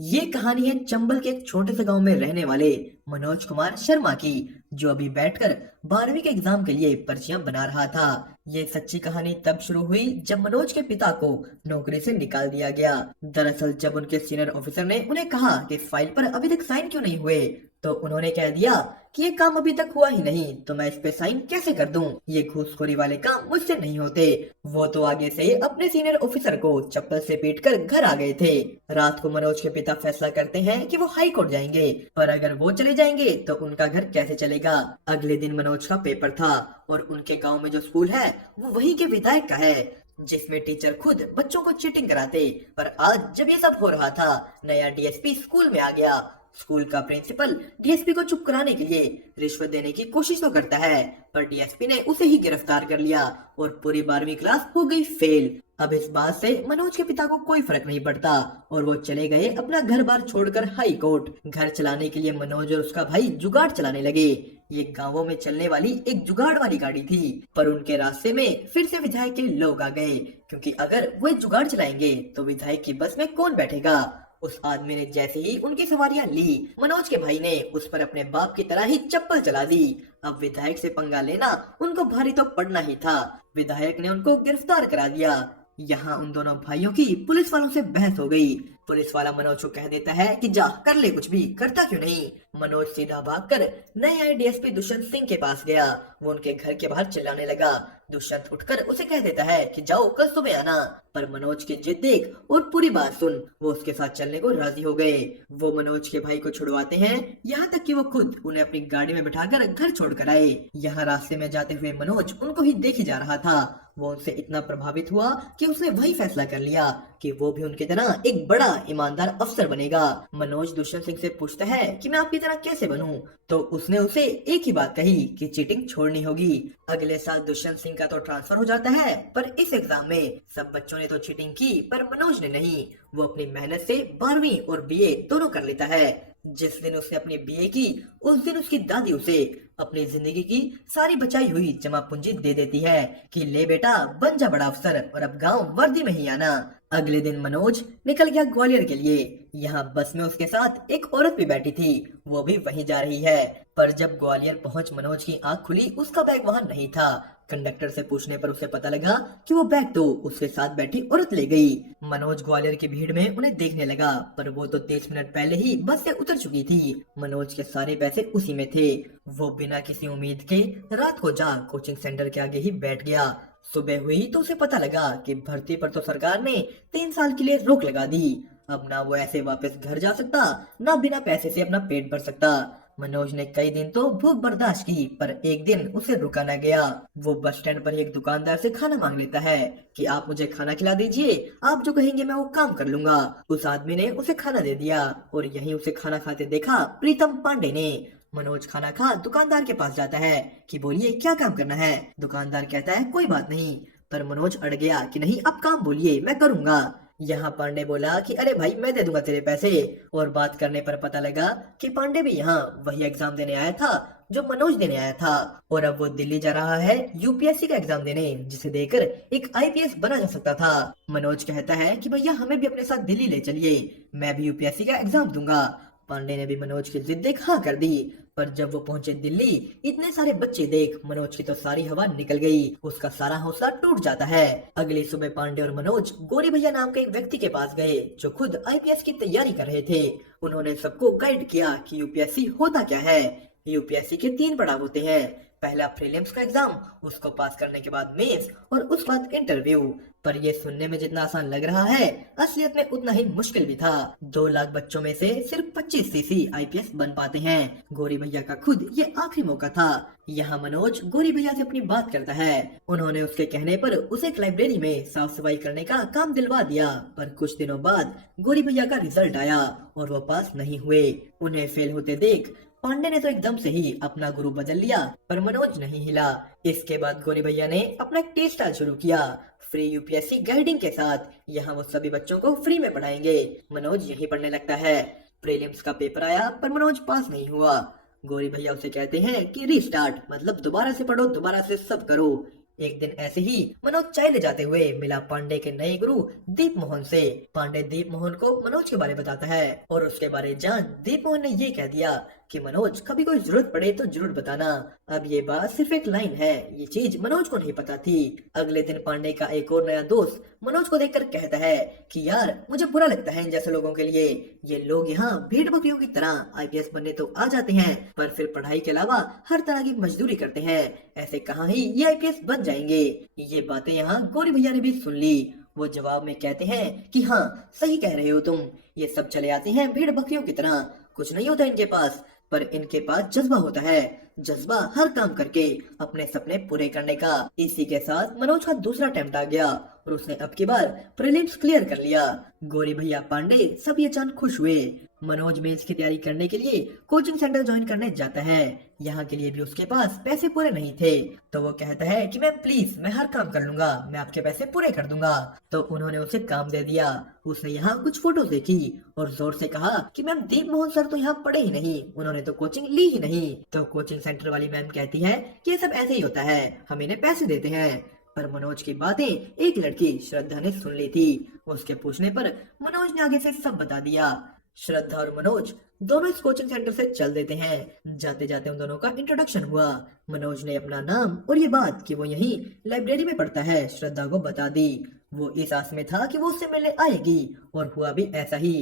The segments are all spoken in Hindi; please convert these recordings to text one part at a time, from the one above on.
ये कहानी है चंबल के एक छोटे से गांव में रहने वाले मनोज कुमार शर्मा की, जो अभी बैठकर 12वीं के एग्जाम के लिए पर्चियां बना रहा था। ये सच्ची कहानी तब शुरू हुई जब मनोज के पिता को नौकरी से निकाल दिया गया। दरअसल जब उनके सीनियर ऑफिसर ने उन्हें कहा कि फाइल पर अभी तक साइन क्यों नहीं हुए, तो उन्होंने कह दिया कि ये काम अभी तक हुआ ही नहीं तो मैं इस पे साइन कैसे कर दूं, ये घूसखोरी वाले काम मुझसे नहीं होते। वो तो आगे से अपने सीनियर ऑफिसर को चप्पल से पीटकर घर आ गए थे। रात को मनोज के पिता फैसला करते हैं कि वो हाई कोर्ट जाएंगे, पर अगर वो चले जाएंगे तो उनका घर कैसे चलेगा। अगले दिन मनोज का पेपर था और उनके गांव में जो स्कूल है वो वहीं के विधायक का है, जिसमें टीचर खुद बच्चों को चीटिंग कराते। पर आज जब ये सब हो रहा था, नया डीएसपी स्कूल में आ गया। स्कूल का प्रिंसिपल डीएसपी को चुप कराने के लिए रिश्वत देने की कोशिश तो करता है, पर डीएसपी ने उसे ही गिरफ्तार कर लिया और पूरी 12वीं क्लास हो गई फेल। अब इस बात से मनोज के पिता को कोई फर्क नहीं पड़ता और वो चले गए अपना घर बार छोड़कर हाई कोर्ट। घर चलाने के लिए मनोज और उसका भाई जुगाड़ चलाने लगे। ये गांवों में चलने वाली एक जुगाड़ वाली गाड़ी थी, पर उनके रास्ते में फिर से विधायक के लोग आ गए, क्योंकि अगर वो जुगाड़ चलाएंगे तो विधायक की बस में कौन बैठेगा। उस आदमी ने जैसे ही उनकी सवारियां ली, मनोज के भाई ने उस पर अपने बाप की तरह ही चप्पल चला दी। अब विधायक से पंगा लेना उनको भारी तो पड़ना ही था। विधायक ने उनको गिरफ्तार करा दिया। यहाँ उन दोनों भाइयों की पुलिस वालों से बहस हो गई। पुलिस वाला मनोज को कह देता है कि जा कर ले, कुछ भी करता क्यों नहीं। मनोज सीधा भागकर नए आए डीएसपी दुष्यंत सिंह के पास गया। वो उनके घर के बाहर चिल्लाने लगा। दुष्यंत उठकर उसे कह देता है कि जाओ कल सुबह आना, पर मनोज की जिद देख और पूरी बात सुन वो उसके साथ चलने को राजी हो गए। वो मनोज के भाई को छुड़वाते हैं, यहाँ तक कि वो खुद उन्हें अपनी गाड़ी में बिठाकर घर छोड़कर आए। यहाँ रास्ते में जाते हुए मनोज उनको ही देखे जा रहा था। वो उनसे इतना प्रभावित हुआ कि उसने वही फैसला कर लिया कि वो भी उनकी तरह एक बड़ा ईमानदार अफसर बनेगा। मनोज दुष्यंत सिंह से पूछता है कि मैं आपकी तरह कैसे बनूं, तो उसने उसे एक ही बात कही कि चीटिंग छोड़नी होगी। अगले साल दुष्यंत सिंह का तो ट्रांसफर हो जाता है, पर इस एग्जाम में सब बच्चों ने तो चीटिंग की पर मनोज ने नहीं। वो अपनी मेहनत से 12वीं और बीए दोनों कर लेता है। जिस दिन उसने अपनी बीए की, उस दिन उसकी दादी उसे अपनी जिंदगी की सारी बचाई हुई जमा पूंजी दे देती है कि ले बेटा बन जा बड़ा अफसर और अब गांव वर्दी में ही आना। अगले दिन मनोज निकल गया ग्वालियर के लिए। यहाँ बस में उसके साथ एक औरत भी बैठी थी, वो भी वहीं जा रही है। पर जब ग्वालियर पहुंच मनोज की आंख खुली, उसका बैग वहां नहीं था। कंडक्टर से पूछने पर उसे पता लगा कि वो बैग तो उसके साथ बैठी औरत ले गई। मनोज ग्वालियर की भीड़ में उन्हें देखने लगा, पर वो तो 30 मिनट पहले ही बस से उतर चुकी थी। मनोज के सारे पैसे उसी में थे। वो बिना किसी उम्मीद के रात को जा कोचिंग सेंटर के आगे ही बैठ गया। सुबह हुई तो उसे पता लगा कि भर्ती पर तो सरकार ने 3 साल के लिए रोक लगा दी। अब ना वो ऐसे वापस घर जा सकता, ना बिना पैसे से अपना पेट भर सकता। मनोज ने कई दिन तो भूख बर्दाश्त की, पर एक दिन उसे रुका न गया। वो बस स्टैंड पर एक दुकानदार से खाना मांग लेता है कि आप मुझे खाना खिला दीजिए, आप जो कहेंगे मैं वो काम कर लूंगा। उस आदमी ने उसे खाना दे दिया और यहीं उसे खाना खाते देखा प्रीतम पांडे ने। मनोज खाना खा दुकानदार के पास जाता है कि बोलिए क्या काम करना है। दुकानदार कहता है कोई बात नहीं, पर मनोज अड़ गया कि नहीं आप काम बोलिए मैं करूंगा। यहाँ पांडे बोला कि अरे भाई मैं दे दूंगा तेरे पैसे, और बात करने पर पता लगा कि पांडे भी यहाँ वही एग्जाम देने आया था जो मनोज देने आया था, और अब वो दिल्ली जा रहा है यूपीएससी का एग्जाम देने, जिसे देकर एक आईपीएस बना जा सकता था। मनोज कहता है कि भैया हमें भी अपने साथ दिल्ली ले चलिए, मैं भी यूपीएससी का एग्जाम दूंगा। पांडे ने भी मनोज की जिद देख हाँ कर दी। पर जब वो पहुंचे दिल्ली, इतने सारे बच्चे देख मनोज की तो सारी हवा निकल गई, उसका सारा हौसला टूट जाता है। अगली सुबह पांडे और मनोज गोरी भैया नाम के एक व्यक्ति के पास गए जो खुद आईपीएस की तैयारी कर रहे थे। उन्होंने सबको गाइड किया कि यूपीएससी होता क्या है। यूपीएससी के 3 पड़ाव होते हैं। पहला प्रीलिम्स का एग्जाम, उसको पास करने के बाद मेंस और उस बाद इंटरव्यू। पर ये सुनने में जितना आसान लग रहा है, असलियत में उतना ही मुश्किल भी था। 2 लाख बच्चों में से सिर्फ 25 सीसी आईपीएस बन पाते हैं। गोरी भैया का खुद ये आखिरी मौका था। यहाँ मनोज गोरी भैया से अपनी बात करता है। उन्होंने उसके कहने पर उसे एक लाइब्रेरी में साफ सफाई करने का काम दिलवा दिया, पर कुछ दिनों बाद गोरी भैया का रिजल्ट आया और वो पास नहीं हुए। उन्हें फेल होते देख पांडे ने तो एकदम से ही अपना गुरु बदल लिया, पर मनोज नहीं हिला। इसके बाद गोरी भैया ने अपना एक टी स्टाल शुरू किया, फ्री यूपीएससी गाइडिंग के साथ। यहाँ वो सभी बच्चों को फ्री में पढ़ाएंगे। मनोज यही पढ़ने लगता है। प्रीलिम्स का पेपर आया पर मनोज पास नहीं हुआ। गोरी भैया उसे कहते हैं कि रीस्टार्ट, मतलब दोबारा से पढ़ो, दोबारा से सब करो। एक दिन ऐसे ही मनोज चाय ले जाते हुए मिला पांडे के नए गुरु दीप मोहन से। पांडे दीप मोहन को मनोज के बारे में बताता है और उसके बारे जान दीप मोहन ने ये कह दिया कि मनोज कभी कोई जरूरत पड़े तो जरूर बताना। अब ये बात सिर्फ एक लाइन है, ये चीज मनोज को नहीं पता थी। अगले दिन पांडे का एक और नया दोस्त मनोज को देखकर कहता है कि यार मुझे बुरा लगता है इन जैसे लोगों के लिए। ये लोग यहाँ भेड़ बकरियों की तरह आईपीएस बनने तो आ जाते हैं पर फिर पढ़ाई के अलावा हर तरह की मजदूरी करते हैं। ऐसे कहाँ ही ये आईपीएस बन जाएंगे। ये बातें यहाँ गौरी भैया ने भी सुन ली। वो जवाब में कहते हैं कि हाँ सही कह रहे हो तुम, ये सब चले आते हैं भेड़ बकरियों की तरह, कुछ नहीं होता इनके पास, पर इनके पास जज्बा होता है, जज्बा हर काम करके अपने सपने पूरे करने का। इसी के साथ मनोज का दूसरा अटेम्प्ट आ गया और उसने अब की बार प्रीलिम्स क्लियर कर लिया। गौरी भैया पांडे सब ये जान खुश हुए। मनोज मेंस की तैयारी करने के लिए कोचिंग सेंटर ज्वाइन करने जाता है। यहाँ के लिए भी उसके पास पैसे पूरे नहीं थे तो वो कहता है कि मैम प्लीज मैं हर काम कर लूंगा, मैं आपके पैसे पूरे कर दूंगा। तो उन्होंने उसे काम दे दिया। उसने यहाँ कुछ फोटो देखी और जोर से कहा कि मैम दीप मोहन सर तो यहाँ पढ़े ही नहीं, उन्होंने तो कोचिंग ली ही नहीं। तो कोचिंग सेंटर वाली मैम कहती है कि ये सब ऐसे ही होता है, हम इन्हें पैसे देते हैं। पर मनोज की बातें एक लड़की श्रद्धा ने सुन ली थी। उसके पूछने पर मनोज ने आगे से सब बता दिया। श्रद्धा और मनोज दोनों इस कोचिंग सेंटर से चल देते हैं। जाते जाते उन दोनों का इंट्रोडक्शन हुआ। मनोज ने अपना नाम और ये बात कि वो यहीं लाइब्रेरी में पढ़ता है श्रद्धा को बता दी। वो इस आस में था कि वो उससे मिलने आएगी और हुआ भी ऐसा ही।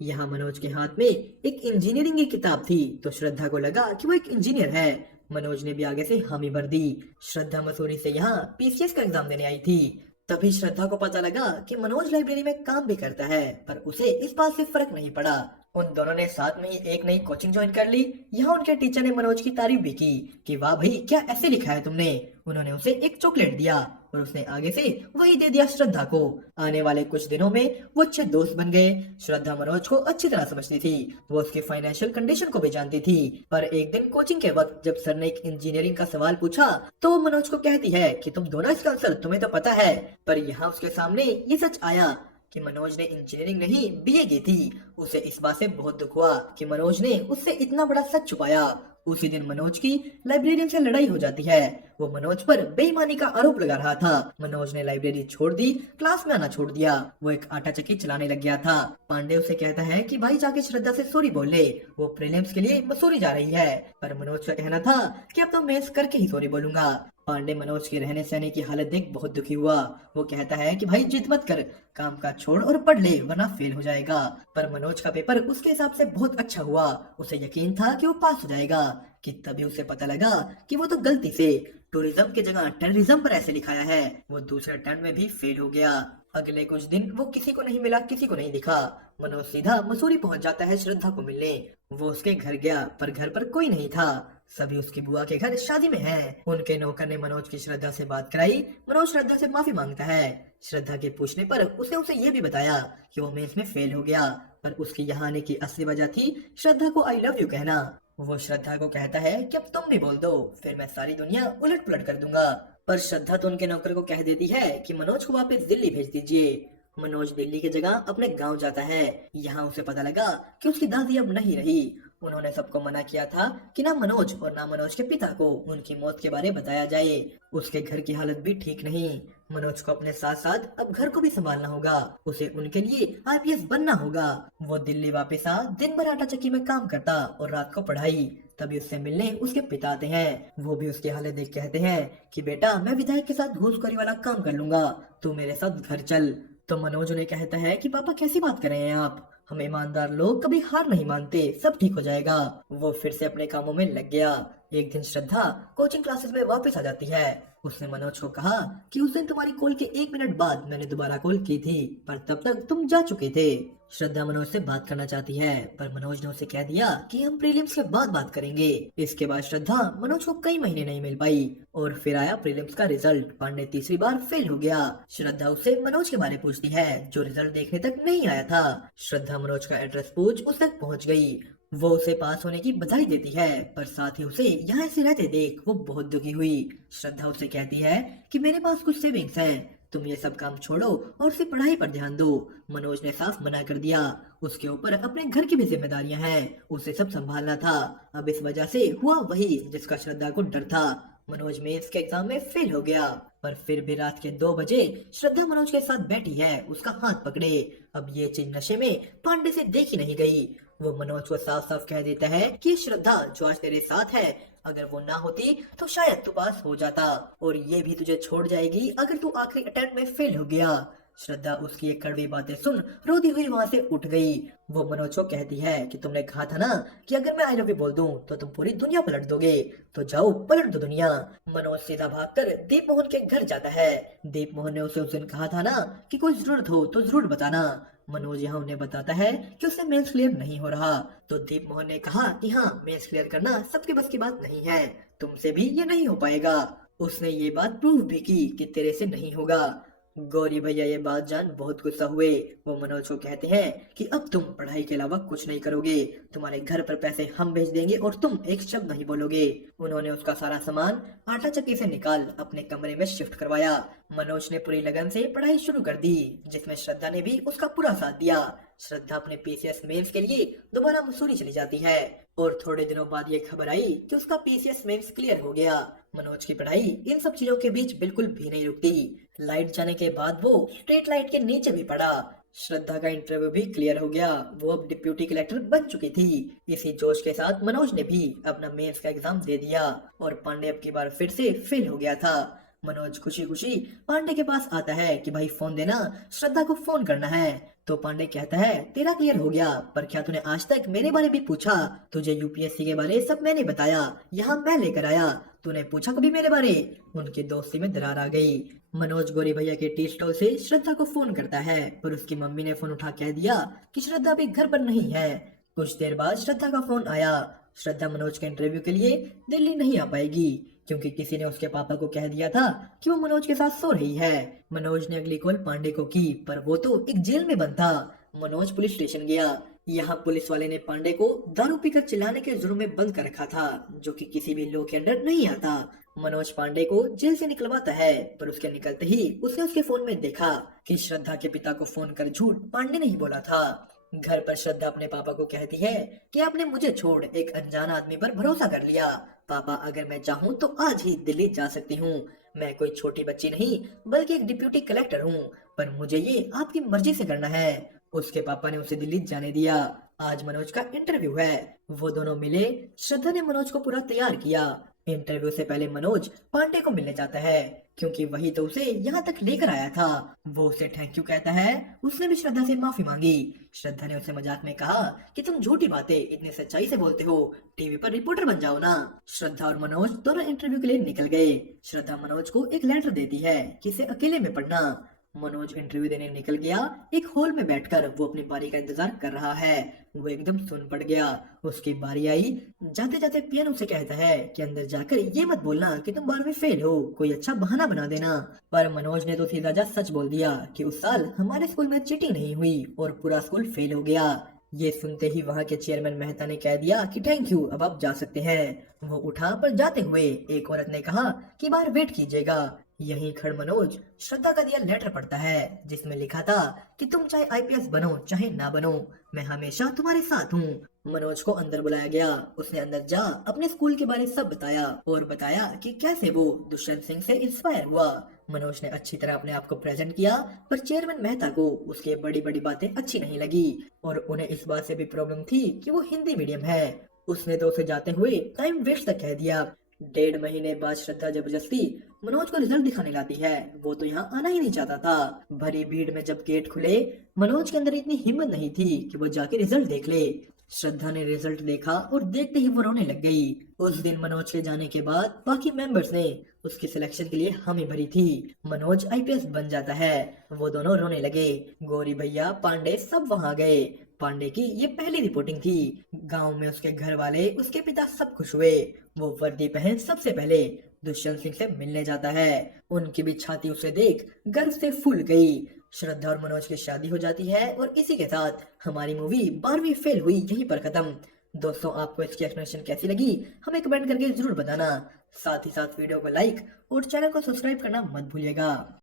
यहाँ मनोज के हाथ में एक इंजीनियरिंग की किताब थी तो श्रद्धा को लगा कि वो एक इंजीनियर है। मनोज ने भी आगे से हामी भर दी। श्रद्धा मसूरी से यहाँ पीसीएस का एग्जाम देने आई थी। तभी श्रद्धा को पता लगा कि मनोज लाइब्रेरी में काम भी करता है पर उसे इस बात से फर्क नहीं पड़ा। उन दोनों ने साथ में ही एक नई कोचिंग ज्वाइन कर ली। यहाँ उनके टीचर ने मनोज की तारीफ भी की कि वाह भाई क्या ऐसे लिखा है तुमने। उन्होंने उसे एक चॉकलेट दिया और उसने आगे से वही दे दिया श्रद्धा को। आने वाले कुछ दिनों में वो अच्छे दोस्त बन गए। श्रद्धा मनोज को अच्छी तरह समझती थी, वो उसकी फाइनेंशियल कंडीशन को भी जानती थी। पर एक दिन कोचिंग के वक्त जब सर ने एक इंजीनियरिंग का सवाल पूछा तो वो मनोज को कहती है कि तुम दोनों इसका आंसर तुम्हें तो पता है। पर यहाँ उसके सामने ये सच आया कि मनोज ने इंजीनियरिंग नहीं बीए की थी। उसे इस बात से बहुत दुख हुआ कि मनोज ने उससे इतना बड़ा सच छुपाया। उसी दिन मनोज की लाइब्रेरियन से लड़ाई हो जाती है। वो मनोज पर बेईमानी का आरोप लगा रहा था। मनोज ने लाइब्रेरी छोड़ दी, क्लास में आना छोड़ दिया। वो एक आटा चक्की चलाने लग गया था। पांडे उसे कहता है कि भाई जाके श्रद्धा से सॉरी बोल ले, वो प्रीलिम्स के लिए मसूरी जा रही है। पर मनोज का कहना था कि अब तो मेंस करके ही सॉरी बोलूंगा। पांडे मनोज के रहने सहने की हालत देख बहुत दुखी हुआ। वो कहता है कि भाई जिद मत कर, काम का छोड़ और पढ़ ले वरना फेल हो जाएगा। पर मनोज का पेपर उसके हिसाब से बहुत अच्छा हुआ। उसे यकीन था कि वो पास हो जाएगा कि तभी उसे पता लगा कि वो तो गलती से टूरिज्म की जगह टेररिज्म पर ऐसे लिखाया है। वो दूसरे अटेम्प्ट में भी फेल हो गया। अगले कुछ दिन वो किसी को नहीं मिला, किसी को नहीं दिखा। मनोज सीधा मसूरी पहुंच जाता है श्रद्धा को मिलने। वो उसके घर गया पर घर पर कोई नहीं था। सभी उसकी बुआ के घर शादी में हैं। उनके नौकर ने मनोज की श्रद्धा से बात कराई। मनोज श्रद्धा से माफी मांगता है। श्रद्धा के पूछने पर उसने उसे ये भी बताया कि वो मेंस में फेल हो गया पर उसके यहाँ आने की असली वजह थी श्रद्धा को आई लव यू कहना। वो श्रद्धा को कहता है कि अब तुम भी बोल दो फिर मैं सारी दुनिया उलट पुलट कर दूंगा। पर श्रद्धा तो उनके नौकर को कह देती है कि मनोज को वापस दिल्ली भेज दीजिए। मनोज दिल्ली की जगह अपने गांव जाता है। यहाँ उसे पता लगा कि उसकी दादी अब नहीं रही। उन्होंने सबको मना किया था कि ना मनोज और ना मनोज के पिता को उनकी मौत के बारे बताया जाए। उसके घर की हालत भी ठीक नहीं। मनोज को अपने साथ साथ अब घर को भी संभालना होगा। उसे उनके लिए आईपीएस बनना होगा। वो दिल्ली वापस आ दिन भर आटा चक्की में काम करता और रात को पढ़ाई। तभी उससे मिलने उसके पिता आते हैं। वो भी उसकी हालत देख कहते हैं कि बेटा मैं विधायक के साथ घूसखोरी वाला काम कर लूंगा, तू मेरे साथ घर चल। तो मनोज उन्हें कहता है कि पापा कैसी बात कर रहे हैं आप, हम ईमानदार लोग कभी हार नहीं मानते, सब ठीक हो जाएगा। वो फिर से अपने कामों में लग गया। एक दिन श्रद्धा कोचिंग क्लासेस में वापस आ जाती है। उसने मनोज को कहा कि उस दिन तुम्हारी कॉल के 1 मिनट बाद मैंने दोबारा कॉल की थी पर तब तक तुम जा चुके थे। श्रद्धा मनोज से बात करना चाहती है पर मनोज ने उसे कह दिया कि हम प्रीलिम्स के बाद बात करेंगे। इसके बाद श्रद्धा मनोज को कई महीने नहीं मिल पाई और फिर आया प्रीलिम्स का रिजल्ट। पांडे तीसरी बार फेल हो गया। श्रद्धा उससे मनोज के बारे पूछती है जो रिजल्ट देखने तक नहीं आया था। श्रद्धा मनोज का एड्रेस पूछ उस तक पहुँच गई। वो उसे पास होने की बधाई देती है पर साथ ही उसे यहाँ से रहते देख वो बहुत दुखी हुई। श्रद्धा उसे कहती है कि मेरे पास कुछ सेविंग्स हैं, तुम ये सब काम छोड़ो और सिर्फ पढ़ाई पर ध्यान दो। मनोज ने साफ मना कर दिया। उसके ऊपर अपने घर की भी जिम्मेदारियां हैं, उसे सब संभालना था। अब इस वजह से हुआ वही जिसका श्रद्धा को डर था। मनोज मेंस के एग्जाम में फेल हो गया। पर फिर भी रात के 2 बजे श्रद्धा मनोज के साथ बैठी है, उसका हाथ पकड़े। अब ये चीज नशे में पांडे से देखी नहीं गई। वो मनोज को साफ साफ कह देता है कि श्रद्धा जो आज तेरे साथ है, अगर वो ना होती तो शायद तू पास हो जाता, और ये भी तुझे छोड़ जाएगी अगर तू आखिरी अटेम्प्ट में फेल हो गया। श्रद्धा उसकी ये कड़वी बातें सुन रोती हुई वहां से उठ गई। वो मनोज को कहती है कि तुमने कहा था ना कि अगर मैं आई लव यू बोल दूं तो तुम पूरी दुनिया पलट दोगे, तो जाओ पलट दो दुनिया। मनोज सीधा भागकर दीप मोहन के घर जाता है। दीप मोहन ने उसे उस दिन कहा था ना कि कोई जरूरत हो तो जरूर बताना। मनोज यहाँ उन्हें बताता है कि उसे मेंस क्लियर नहीं हो रहा, तो दीप मोहन ने कहा कि हाँ, मेंस क्लियर करना सबके बस की बात नहीं है, तुमसे भी ये नहीं हो पाएगा। उसने ये बात प्रूव भी की कि तेरे से नहीं होगा। गौरी भैया ये बात जान बहुत गुस्सा हुए। वो मनोज को कहते हैं कि अब तुम पढ़ाई के अलावा कुछ नहीं करोगे, तुम्हारे घर पर पैसे हम भेज देंगे और तुम एक शब्द नहीं बोलोगे। उन्होंने उसका सारा सामान आटा चक्की से निकाल अपने कमरे में शिफ्ट करवाया। मनोज ने पूरी लगन से पढ़ाई शुरू कर दी, जिसमें श्रद्धा ने भी उसका पूरा साथ दिया। श्रद्धा अपने पीसीएस मेंस के लिए दोबारा मसूरी चली जाती है, और थोड़े दिनों बाद ये खबर आई कि उसका पीसीएस मेंस क्लियर हो गया। मनोज की पढ़ाई इन सब चीजों के बीच बिल्कुल भी नहीं रुकती। लाइट जाने के बाद वो स्ट्रीट लाइट के नीचे भी पड़ा। श्रद्धा का इंटरव्यू भी क्लियर हो गया, वो अब डिप्यूटी कलेक्टर बन चुकी थी। इसी जोश के साथ मनोज ने भी अपना मेंस का एग्जाम दे दिया, और पांडे अब की बार फिर से फेल हो गया था। मनोज खुशी खुशी पांडे के पास आता है कि भाई फोन देना, श्रद्धा को फोन करना है। तो पांडे कहता है तेरा क्लियर हो गया, पर क्या तूने आज तक मेरे बारे भी पूछा? तुझे यूपीएससी के बारे सब मैंने बताया, यहाँ मैं लेकर आया, तूने पूछा कभी मेरे बारे? उनकी दोस्ती में दरार आ गई। मनोज गौरी भैया के टी स्टॉल से श्रद्धा को फोन करता है, पर उसकी मम्मी ने फोन उठा कह दिया कि श्रद्धा अभी घर पर नहीं है। कुछ देर बाद श्रद्धा का फोन आया। श्रद्धा मनोज के इंटरव्यू के लिए दिल्ली नहीं आ पाएगी, क्योंकि किसी ने उसके पापा को कह दिया था कि वो मनोज के साथ सो रही है। मनोज ने अगली कॉल पांडे को की, पर वो तो एक जेल में बंद था। मनोज पुलिस स्टेशन गया। यहाँ पुलिस वाले ने पांडे को दारू पीकर चिल्लाने के जुर्म में बंद कर रखा था, जो कि किसी भी लॉ के अंडर नहीं आता। मनोज पांडे को जेल से निकलवाता है, पर उसके निकलते ही उसने उसके फोन में देखा कि श्रद्धा के पिता को फोन कर झूठ पांडे ने ही बोला था। घर पर श्रद्धा अपने पापा को कहती है कि आपने मुझे छोड़ एक अनजान आदमी पर भरोसा कर लिया। पापा, अगर मैं चाहूँ तो आज ही दिल्ली जा सकती हूँ। मैं कोई छोटी बच्ची नहीं, बल्कि एक डिप्यूटी कलेक्टर हूँ, पर मुझे ये आपकी मर्जी से करना है। उसके पापा ने उसे दिल्ली जाने दिया। आज मनोज का इंटरव्यू है। वो दोनों मिले। श्रद्धा ने मनोज को पूरा तैयार किया। इंटरव्यू से पहले मनोज पांडे को मिलने जाता है, क्योंकि वही तो उसे यहाँ तक लेकर आया था। वो उसे थैंक यू कहता है। उसने भी श्रद्धा से माफी मांगी। श्रद्धा ने उसे मजाक में कहा कि तुम झूठी बातें इतनी सच्चाई से बोलते हो, टीवी पर रिपोर्टर बन जाओ ना। श्रद्धा और मनोज दोनों इंटरव्यू के लिए निकल गए। श्रद्धा मनोज को एक लेटर देती है कि इसे अकेले में पढ़ना। मनोज इंटरव्यू देने निकल गया। एक हॉल में बैठकर वो अपनी बारी का इंतजार कर रहा है। वो एकदम सुन पड़ गया। उसकी बारी आई। जाते जाते पियानो से कहता है कि अंदर जाकर ये मत बोलना कि तुम 12वीं फेल हो, कोई अच्छा बहाना बना देना। पर मनोज ने तो सीधा जा सच बोल दिया कि उस साल हमारे स्कूल में चीटिंग नहीं हुई और पूरा स्कूल फेल हो गया। ये सुनते ही वहाँ के चेयरमैन मेहता ने कह दिया कि थैंक यू, अब आप जा सकते हैं। वो उठा, पर जाते हुए एक औरत ने कहा कि बाहर वेट कीजिएगा। यहीं खड़ मनोज श्रद्धा का दिया लेटर पढ़ता है, जिसमें लिखा था कि तुम चाहे आईपीएस बनो चाहे ना बनो, मैं हमेशा तुम्हारे साथ हूँ। मनोज को अंदर बुलाया गया। उसने अंदर जा अपने स्कूल के बारे सब बताया, और बताया कि कैसे वो दुष्यंत सिंह से इंस्पायर हुआ। मनोज ने अच्छी तरह अपने आप को प्रेजेंट किया, पर चेयरमैन मेहता को उसकी बड़ी बड़ी बातें अच्छी नहीं लगी, और उन्हें इस बात से भी प्रॉब्लम थी कि वो हिंदी मीडियम है। उसने तो उसे जाते हुए टाइम वेस्ट तक कह दिया। 1.5 महीने बाद श्रद्धा जबरदस्ती मनोज को रिजल्ट दिखाने लाती है। वो तो यहाँ आना ही नहीं चाहता था। भरी भीड़ में जब गेट खुले, मनोज के अंदर इतनी हिम्मत नहीं थी कि वो जाके रिजल्ट देख ले। श्रद्धा ने रिजल्ट देखा और देखते ही वो रोने लग गई। उस दिन मनोज के जाने के बाद बाकी मेंबर्स ने उसकी सिलेक्शन के लिए हामी भरी थी। मनोज आईपीएस बन जाता है। वो दोनों रोने लगे। गौरी भैया, पांडे सब वहां गए। पांडे की ये पहली रिपोर्टिंग थी। गांव में उसके घर वाले, उसके पिता सब खुश हुए। वो वर्दी पहन सबसे पहले दुष्यंत सिंह से मिलने जाता है। उनकी भी छाती उसे देख गर्व से फूल गई। श्रद्धा और मनोज की शादी हो जाती है, और इसी के साथ हमारी मूवी 12वीं फेल हुई यहीं पर खत्म। दोस्तों, आपको इसकी एक्सप्लेनेशन कैसी लगी हमें कमेंट करके जरूर बताना। साथ ही साथ वीडियो को लाइक और चैनल को सब्सक्राइब करना मत भूलिएगा।